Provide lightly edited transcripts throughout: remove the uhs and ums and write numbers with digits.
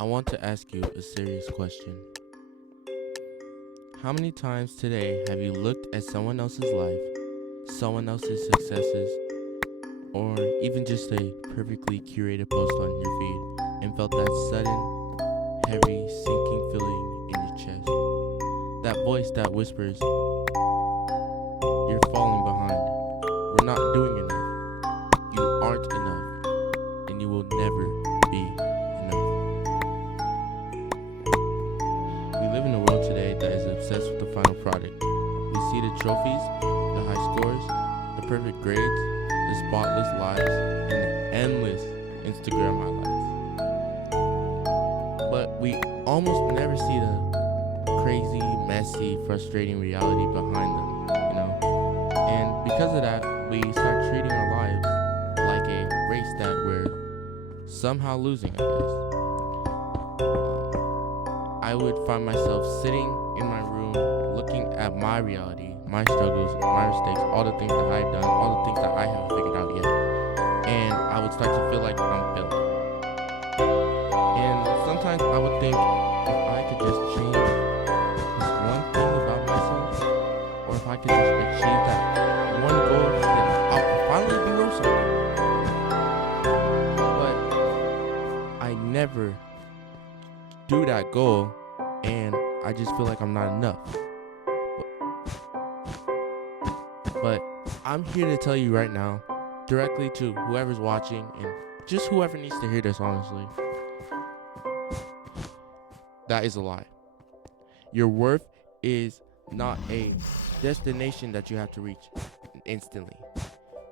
I want to ask you a serious question. How many times today have you looked at someone else's life, someone else's successes, or even just a perfectly curated post on your feed and felt that sudden, heavy, sinking feeling in your chest? That voice that whispers, you're falling behind, we're not doing enough, you aren't enough, and you will never be enough. We live in a world today that is obsessed with the final product. We see the trophies, the high scores, the perfect grades, the spotless lives, and the endless Instagram highlights. But we almost never see the crazy, messy, frustrating reality behind them. And because of that, we start treating our lives like a race that we're somehow losing, I guess. I would find myself sitting in my room looking at my reality, my struggles, my mistakes, all the things that I've done, all the things that I haven't figured out yet. And I would start to feel like I'm failing. And sometimes I would think if I could just change this one thing about myself, or if I could just achieve that one goal, then I'll finally be worth something. But I never do that goal, and I just feel like I'm not enough. But I'm here to tell you right now, directly to whoever's watching, and just whoever needs to hear this, honestly, that is a lie. Your worth is not a destination that you have to reach instantly.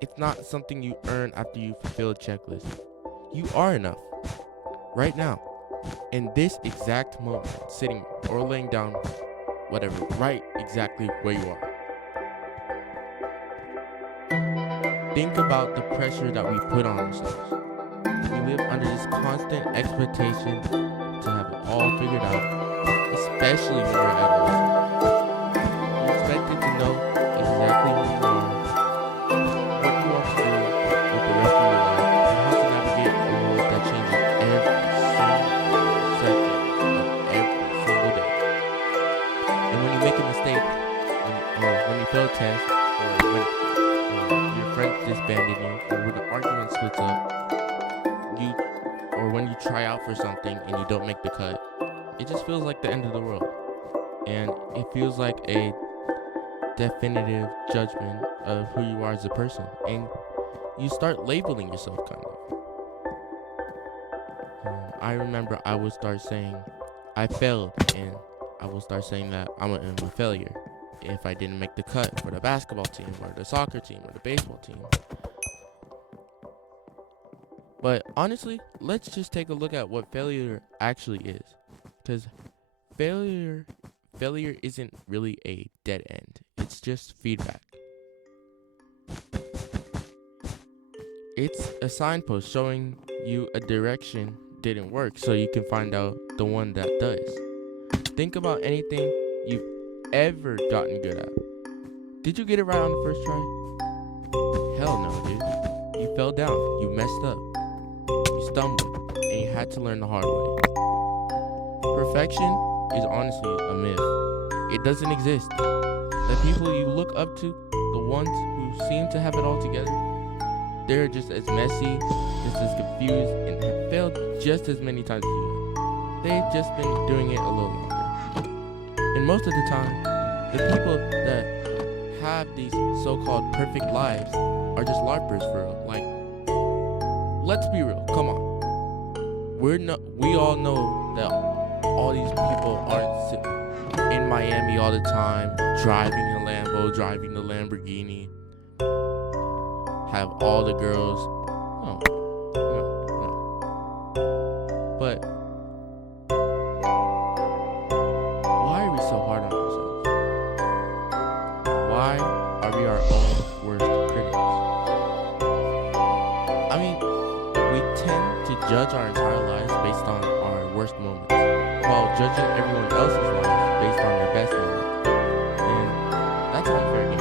It's not something you earn after you fulfill a checklist. You are enough right now, in this exact moment, sitting or laying down, whatever, right exactly where you are. Think about the pressure that we put on ourselves. We live under this constant expectation to have it all figured out, especially when you're adolescent. You're expected to know exactly who you are, what you want to do with the rest of your life, and how to navigate a world that changes every single second of every single day. And when you make a mistake, or when you fail a test, or when your friends disbanded you, or when the argument splits up, or when you try out for something and you don't make the cut, it just feels like the end of the world. And it feels like a definitive judgment of who you are as a person. And you start labeling yourself, kind of. I remember I would start saying, I failed, and I will start saying that I'm a failure if I didn't make the cut for the basketball team, or the soccer team, or the baseball team. But honestly, let's just take a look at what failure actually is. Because failure isn't really a dead end. It's just feedback. It's a signpost showing you a direction didn't work, so you can find out the one that does. Think about anything you've ever gotten good at. Did you get it right on the first try? Hell no, dude. You fell down. You messed up. You stumbled, and you had to learn the hard way. Perfection is honestly a myth. It doesn't exist. The people you look up to, the ones who seem to have it all together, they're just as messy, just as confused, and have failed just as many times as you. They've just been doing it a little longer. And most of the time, the people that have these so-called perfect lives are just LARPers for real. Like, let's be real. Come on. We all know that all these people aren't in Miami all the time, driving a Lambo, driving the Lamborghini, have all the girls. No. But why are we so hard on ourselves? Why are we our own worst critics? I mean, we tend to judge our entire lives based on our worst moments, while judging everyone else's lives based on their best moments. And that's an unfair game.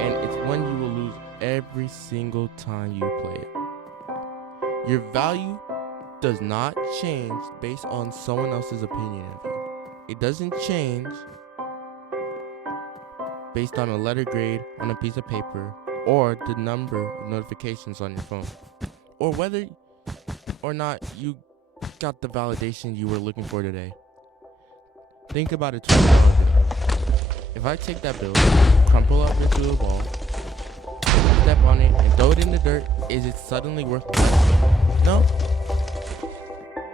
And it's when you will lose every single time you play it. Your value does not change based on someone else's opinion of you. It doesn't change based on a letter grade on a piece of paper or the number of notifications on your phone, or whether or not you got the validation you were looking for today. Think about a $20 bill. If I take that bill, crumple up into a ball, step on it, and throw it in the dirt, is it suddenly worth money? No.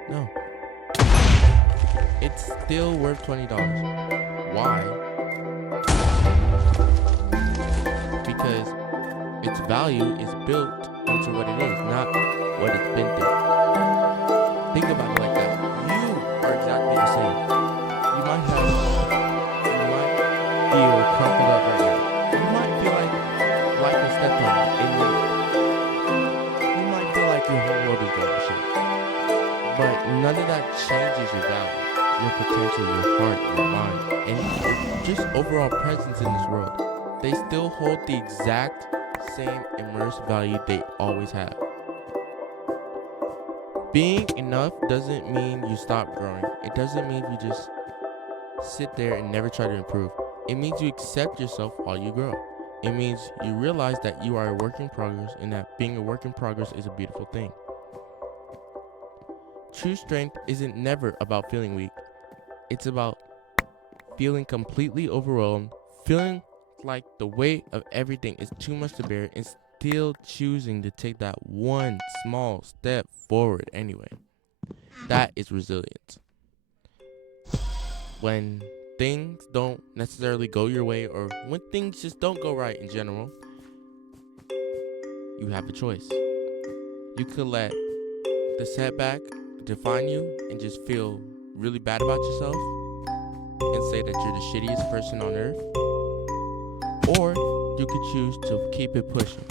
No. It's still worth $20. Why? Because its value is built into what it is, not what it's been through. Think about it like that. You are exactly the same. You might feel crumpled up right now. You might feel like life has stepped on you, and you might feel like your whole world is going to shit. But none of that changes your value, your potential, your heart, your mind, and your just overall presence in this world. They still hold the exact same immense value they always have. Being enough doesn't mean you stop growing. It doesn't mean you just sit there and never try to improve. It means you accept yourself while you grow. It means you realize that you are a work in progress and that being a work in progress is a beautiful thing. True strength isn't never about feeling weak. It's about feeling completely overwhelmed, feeling like the weight of everything is too much to bear, and still choosing to take that one small step forward anyway. That is resilience. When things don't necessarily go your way, or when things just don't go right in general, you have a choice. You could let the setback define you and just feel really bad about yourself and say that you're the shittiest person on earth, or you could choose to keep it pushing.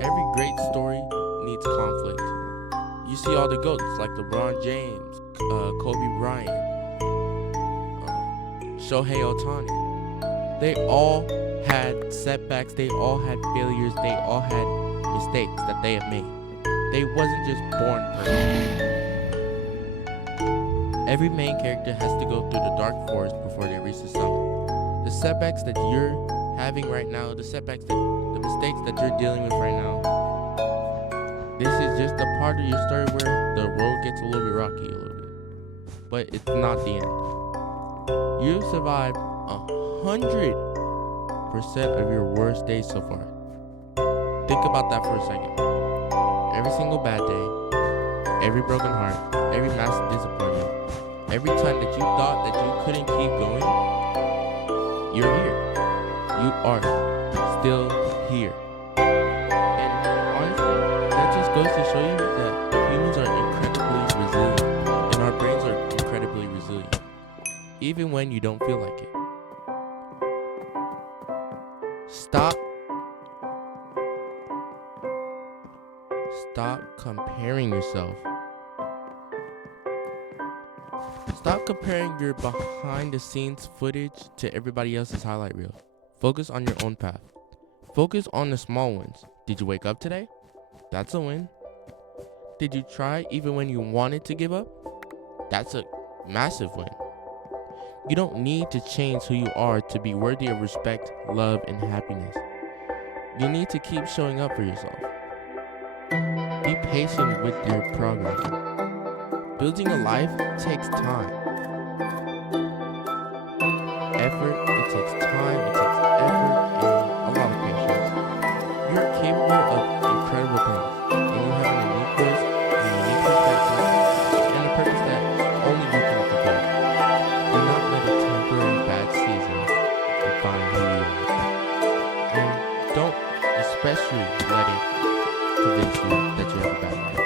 Every great story needs conflict. You see all the GOATs like LeBron James, Kobe Bryant, Shohei Ohtani. They all had setbacks, they all had failures, they all had mistakes that they have made. They wasn't just born perfect. Every main character has to go through the dark forest before they reach the summit. The setbacks that you're having right now, the mistakes that you're dealing with right now, this is just a part of your story where the road gets a little bit rocky, a little bit. But it's not the end. You've survived 100% of your worst days so far. Think about that for a second. Every single bad day, every broken heart, every massive disappointment, every time that you thought that you couldn't keep going, you're here. You are still here. And honestly, that just goes to show you that humans are incredibly resilient, and our brains are incredibly resilient, even when you don't feel like it. Stop comparing yourself. Stop comparing your behind the scenes footage to everybody else's highlight reel. Focus on your own path. Focus on the small wins. Did you wake up today? That's a win. Did you try even when you wanted to give up? That's a massive win. You don't need to change who you are to be worthy of respect, love, and happiness. You need to keep showing up for yourself. Be patient with your progress. Building a life takes time. It takes time, it takes effort, and a lot of patience. You're capable of incredible things, and you have a unique voice, a unique perspective, and a purpose that only you can fulfill. Do not let a temporary bad season define who you are. And don't especially let it convince you that you have a bad life.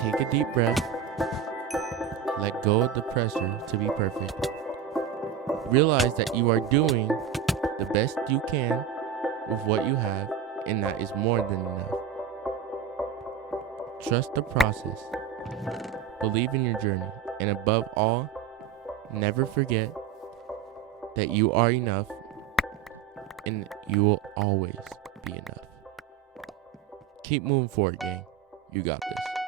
Take a deep breath. Let go of the pressure to be perfect. Realize that you are doing the best you can with what you have, and that is more than enough. Trust the process. Believe in your journey. And above all, never forget that you are enough, and you will always be enough. Keep moving forward, gang. You got this.